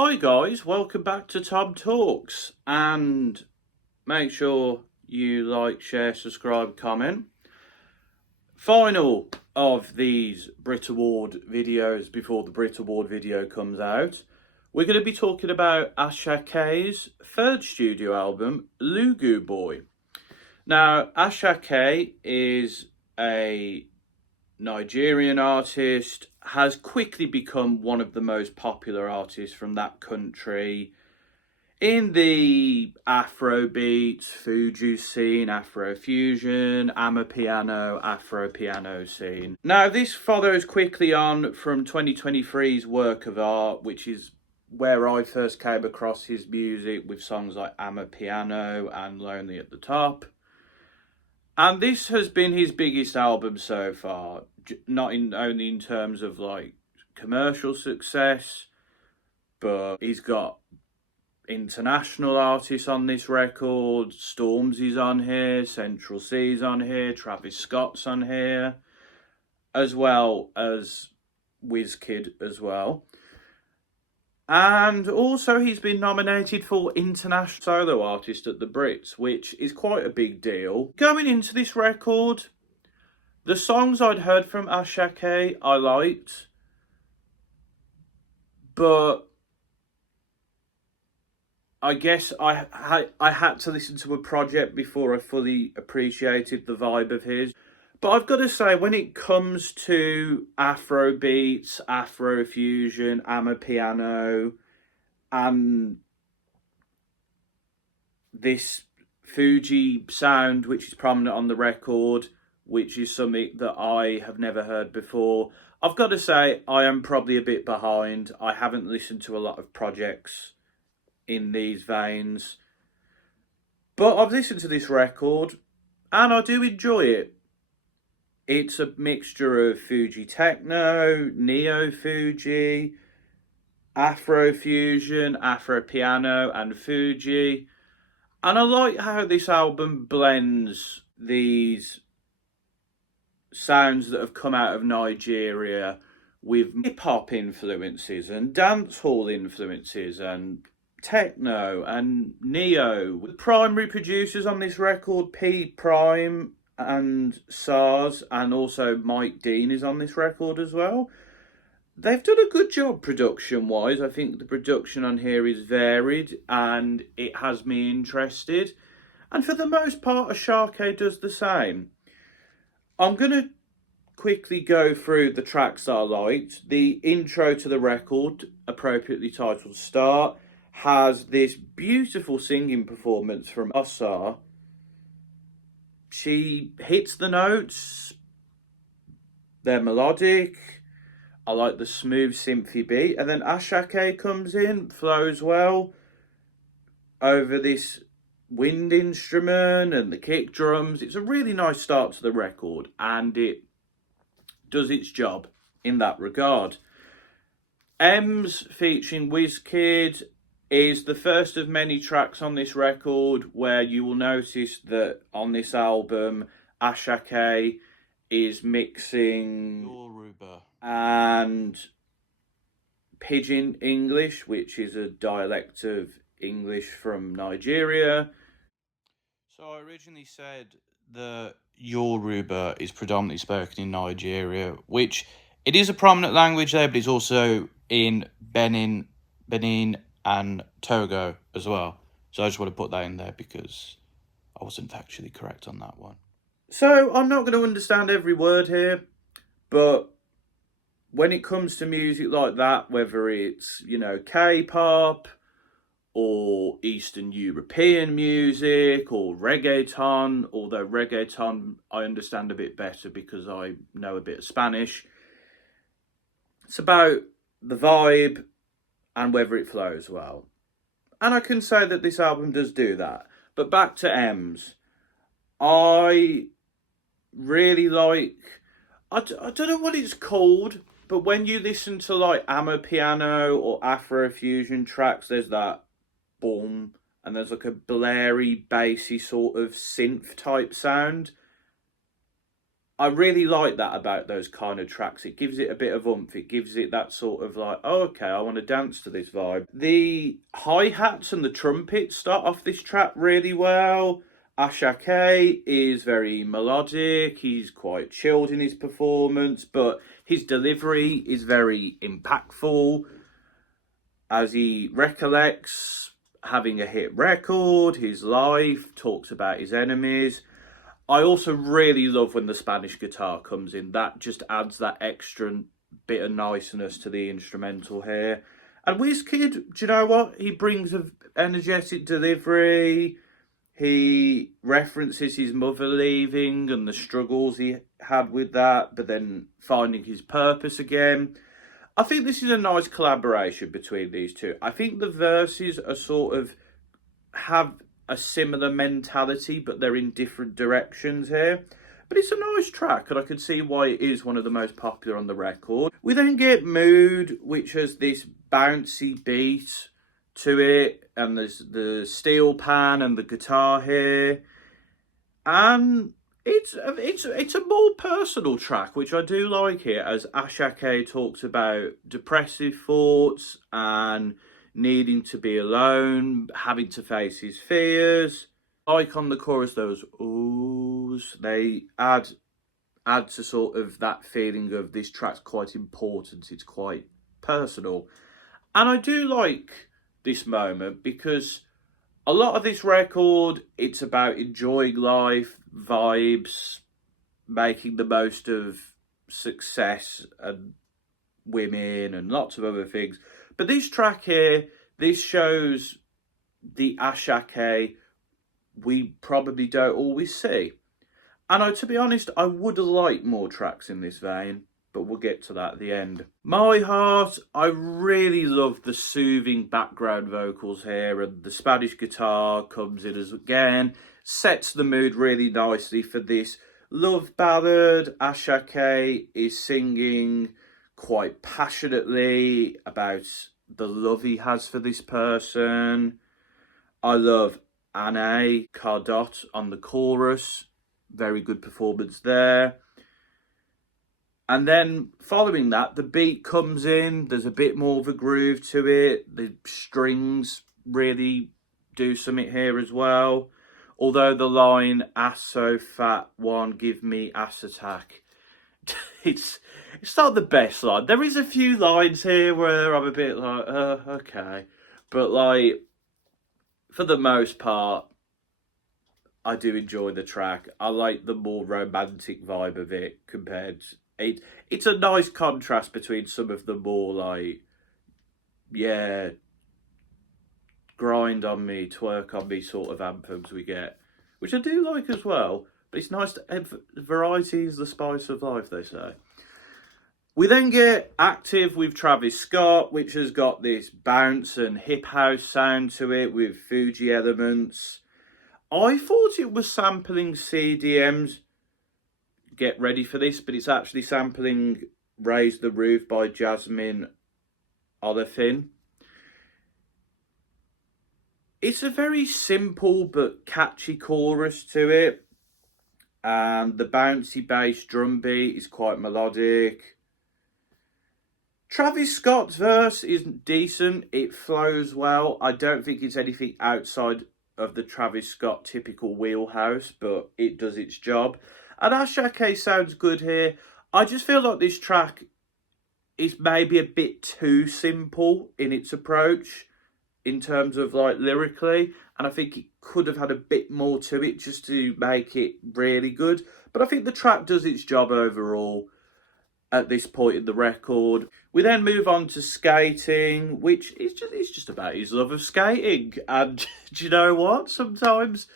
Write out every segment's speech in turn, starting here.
Hi guys, welcome back to TomTalks, and make sure you like, share, subscribe, comment. Final of these BRIT Award videos before the BRIT Award video comes out. We're going to be talking about Asake's third studio album, Lungu Boy. Now, Asake is a Nigerian artist, has quickly become one of the most popular artists from that country in the Afrobeat, Fuji scene, Afrofusion, Amapiano, Afropiano scene. Now, this follows quickly on from 2023's work of art, which is where I first came across his music with songs like Amapiano and Lonely at the Top. And this has been his biggest album so far, not only in terms of like commercial success, but he's got international artists on this record. Stormzy's on here, Central C's on here, Travis Scott's on here, as well as Wizkid as well. And also he's been nominated for International Solo Artist at the Brits, which is quite a big deal. Going into this record, the songs I'd heard from Asake I liked, but I guess I had to listen to a project before I fully appreciated the vibe of his. But I've got to say, when it comes to Afrobeats, Afrofusion, Amapiano, and this Fuji sound, which is prominent on the record, which is something that I have never heard before, I've got to say, I am probably a bit behind. I haven't listened to a lot of projects in these veins. But I've listened to this record, and I do enjoy it. It's a mixture of Fuji techno, neo Fuji, Afrofusion, Afropiano, and Fuji. And I like how this album blends these sounds that have come out of Nigeria with hip-hop influences and dancehall influences and techno and neo. The primary producers on this record, P Prime and SARS, and also Mike Dean is on this record as well. They've done a good job production-wise. I think the production on here is varied and it has me interested. And for the most part, Asake does the same. I'm going to quickly go through the tracks I liked. The intro to the record, appropriately titled Start, has this beautiful singing performance from Asake. She hits the notes, they're melodic, I like the smooth synthy beat, and then Asake comes in, flows well over this wind instrument and the kick drums. It's a really nice start to the record, and it does its job in that regard. M's featuring Wizkid is the first of many tracks on this record where you will notice that on this album, Asake is mixing Yoruba and Pidgin English, which is a dialect of English from Nigeria. So I originally said that Yoruba is predominantly spoken in Nigeria, which it is a prominent language there, but it's also in Benin and Togo as well. So I just want to put that in there because I wasn't factually correct on that one. So I'm not going to understand every word here, but when it comes to music like that, whether it's, K-pop or Eastern European music or reggaeton, although reggaeton I understand a bit better because I know a bit of Spanish, it's about the vibe and whether it flows well. And I can say that this album does do that. But back to M's. I really like... I don't know what it's called, but when you listen to like Amapiano or Afrofusion tracks, there's that boom, and there's like a blary, bassy sort of synth type sound. I really like that about those kind of tracks. It gives it a bit of oomph. It gives it that sort of like, oh, okay, I want to dance to this vibe. The hi-hats and the trumpets start off this track really well. Asake is very melodic. He's quite chilled in his performance, but his delivery is very impactful as he recollects having a hit record, his life, talks about his enemies. I also really love when the Spanish guitar comes in. That just adds that extra bit of niceness to the instrumental here. And Wizkid, do you know what? He brings an energetic delivery. He references his mother leaving and the struggles he had with that, but then finding his purpose again. I think this is a nice collaboration between these two. I think the verses are sort of have a similar mentality, but they're in different directions here. But it's a nice track, and I can see why it is one of the most popular on the record. We then get Mood, which has this bouncy beat to it, and there's the steel pan and the guitar here. And it's a more personal track, which I do like here, as Asake talks about depressive thoughts and needing to be alone, having to face his fears. Like on the chorus, those oohs, they add to sort of that feeling of this track's quite important, it's quite personal. And I do like this moment because a lot of this record, it's about enjoying life, vibes, making the most of success and women and lots of other things. But this track here, this shows the Asake we probably don't always see. And to be honest, I would like more tracks in this vein, but we'll get to that at the end. My Heart, I really love the soothing background vocals here, and the Spanish guitar comes in as again, sets the mood really nicely for this love ballad. Asake is singing quite passionately about the love he has for this person. I love Anne Cardot on the chorus. Very good performance there. And then following that, the beat comes in. There's a bit more of a groove to it. The strings really do something here as well. Although the line, ass so fat, one give me ass attack. It's not the best line. There is a few lines here where I'm a bit like, okay. But like, for the most part, I do enjoy the track. I like the more romantic vibe of it compared to it's a nice contrast between some of the more like, yeah, grind on me, twerk on me sort of anthems we get, which I do like as well. But it's nice to have variety is the spice of life, they say. We then get Active with Travis Scott, which has got this bounce and hip house sound to it with Fuji elements. I thought it was sampling CDM's Get Ready for This, but it's actually sampling Raise the Roof by Jasmine Olafin. It's a very simple but catchy chorus to it, and the bouncy bass drum beat is quite melodic. Travis Scott's verse is decent, it flows well. I don't think it's anything outside of the Travis Scott typical wheelhouse, but it does its job. And Asake sounds good here. I just feel like this track is maybe a bit too simple in its approach in terms of like lyrically, and I think it could have had a bit more to it just to make it really good. But I think the track does its job overall at this point in the record. We then move on to Skating, which is just about his love of skating. And do you know what? Sometimes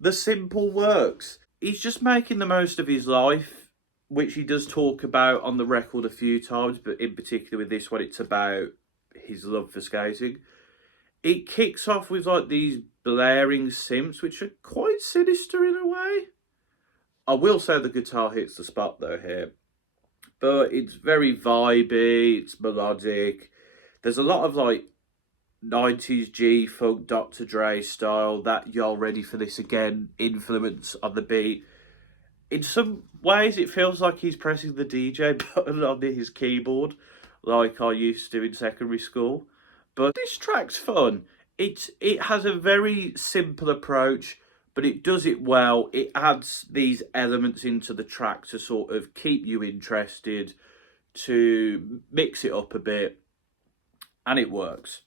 the simple works. He's just making the most of his life, which he does talk about on the record a few times, but in particular with this one, it's about his love for skating. It kicks off with like these blaring synths, which are quite sinister in a way. I will say the guitar hits the spot though here. But it's very vibey, it's melodic. There's a lot of like 90s G-Funk, Dr. Dre style, that Y'all Ready for This Again influence on the beat. in some ways it feels like he's pressing the DJ button on his keyboard, like I used to in secondary school. But this track's fun. It has a very simple approach, but it does it well. It adds these elements into the track to sort of keep you interested, to mix it up a bit, and it works.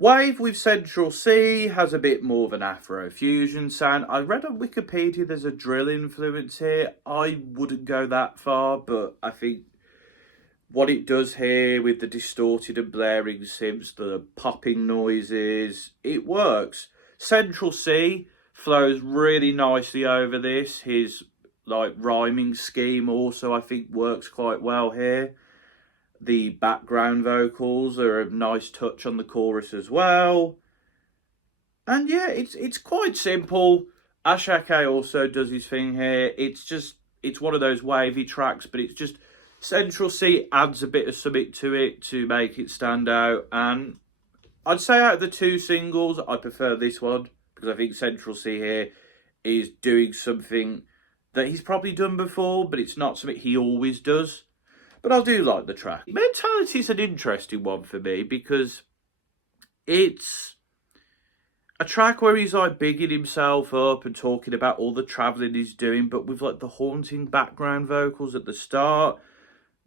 Wave with Central C has a bit more of an Afrofusion sound. I read on Wikipedia there's a drill influence here. I wouldn't go that far, but I think what it does here with the distorted and blaring synths, the popping noises, it works. Central C flows really nicely over this. His like rhyming scheme also I think works quite well here. The background vocals are a nice touch on the chorus as well. And yeah, it's quite simple. Asake also does his thing here. It's one of those wavy tracks, but it's just Central C adds a bit of something to it to make it stand out. And I'd say out of the two singles, I prefer this one because I think Central C here is doing something that he's probably done before, but it's not something he always does. But I do like the track. Mentality is an interesting one for me because it's a track where he's like bigging himself up and talking about all the travelling he's doing, but with like the haunting background vocals at the start,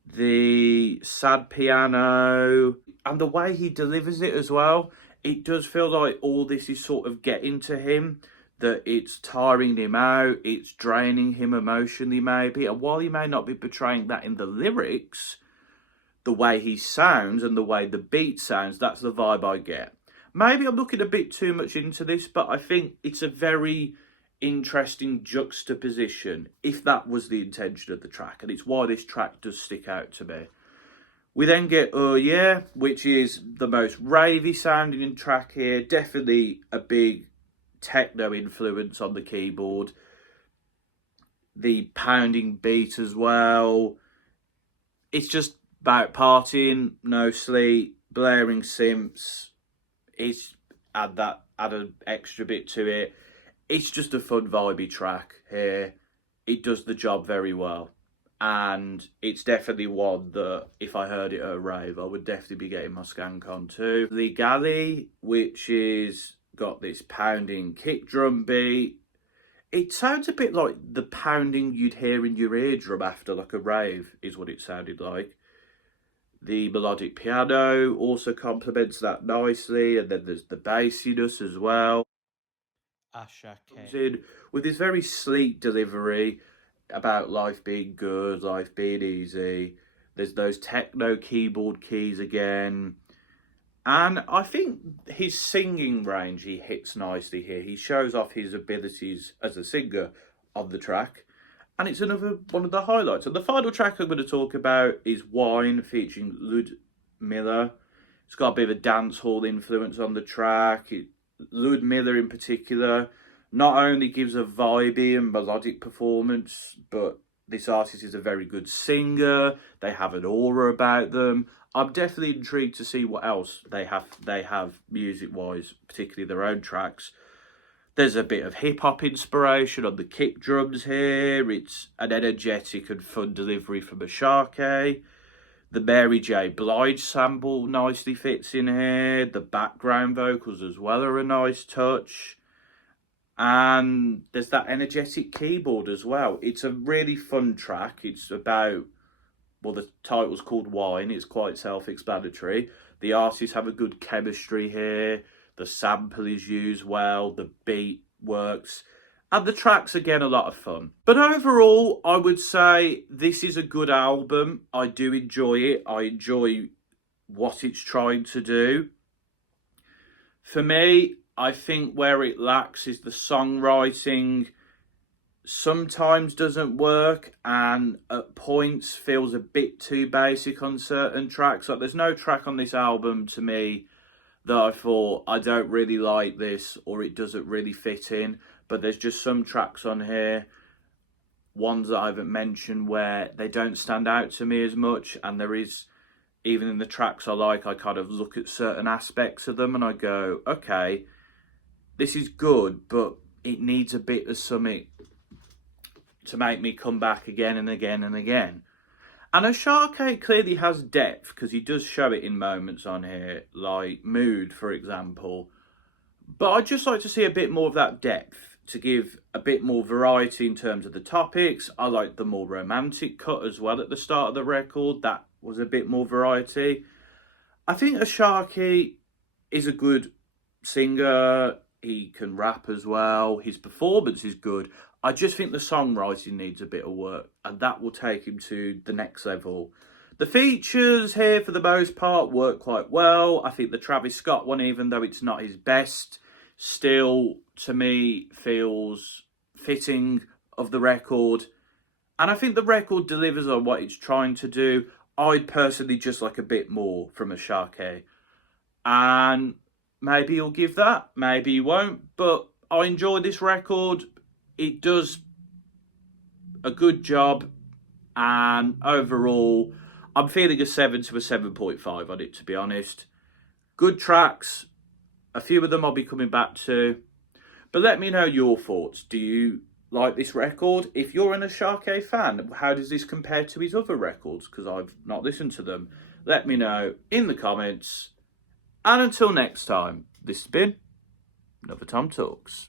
the sad piano, and the way he delivers it as well. It does feel like all this is sort of getting to him, that it's tiring him out, it's draining him emotionally maybe, and while he may not be portraying that in the lyrics, the way he sounds and the way the beat sounds, that's the vibe I get. Maybe I'm looking a bit too much into this, but I think it's a very interesting juxtaposition, if that was the intention of the track, and it's why this track does stick out to me. We then get Oh Yeah, which is the most ravey sounding track here, definitely a big techno influence on the keyboard. The pounding beat as well. It's just about partying, no sleep, blaring synths. It's add an extra bit to it. It's just a fun vibey track here. It does the job very well. And it's definitely one that if I heard it at a rave, I would definitely be getting my skank on too. Legally, which is got this pounding kick drum beat. It sounds a bit like the pounding you'd hear in your eardrum after like a rave is what it sounded like. The melodic piano also complements that nicely, and then there's the bassiness as well. Asake in with this very sleek delivery about life being good, life being easy. There's those techno keyboard keys again. And I think his singing range he hits nicely here. He shows off his abilities as a singer on the track. And it's another one of the highlights. And the final track I'm going to talk about is Wine featuring Ludmilla. It's got a bit of a dance hall influence on the track. Ludmilla in particular not only gives a vibey and melodic performance, but this artist is a very good singer. They have an aura about them. I'm definitely intrigued to see what else they have music-wise, particularly their own tracks. There's a bit of hip-hop inspiration on the kick drums here. It's an energetic and fun delivery from Asake. The Mary J. Blige sample nicely fits in here. The background vocals as well are a nice touch. And there's that energetic keyboard as well. It's a really fun track. It's about, well, the title's called Wine. It's quite self-explanatory. The artists have a good chemistry here. The sample is used well. The beat works. And the track's, again, a lot of fun. But overall, I would say this is a good album. I do enjoy it. I enjoy what it's trying to do. For me, I think where it lacks is the songwriting sometimes doesn't work, and at points feels a bit too basic on certain tracks. Like there's no track on this album to me that I thought I don't really like this or it doesn't really fit in, but there's just some tracks on here, ones that I haven't mentioned, where they don't stand out to me as much. And there is, even in the tracks I like, I kind of look at certain aspects of them and I go, okay, this is good, but it needs a bit of something to make me come back again and again and again. And Asake clearly has depth, because he does show it in moments on here, like Mood, for example. But I'd just like to see a bit more of that depth, to give a bit more variety in terms of the topics. I like the more romantic cut as well at the start of the record. That was a bit more variety. I think Asake is a good singer. He can rap as well. His performance is good. I just think the songwriting needs a bit of work, and that will take him to the next level. The features here, for the most part, work quite well. I think the Travis Scott one, even though it's not his best, still, to me, feels fitting of the record. And I think the record delivers on what it's trying to do. I'd personally just like a bit more from Asake. And maybe you'll give that, maybe you won't. But I enjoy this record. It does a good job. And overall, I'm feeling a 7 to a 7.5 on it, to be honest. Good tracks. A few of them I'll be coming back to. But let me know your thoughts. Do you like this record? If you're an Asake fan, how does this compare to his other records? Because I've not listened to them. Let me know in the comments. And until next time, this has been another Tom Talks.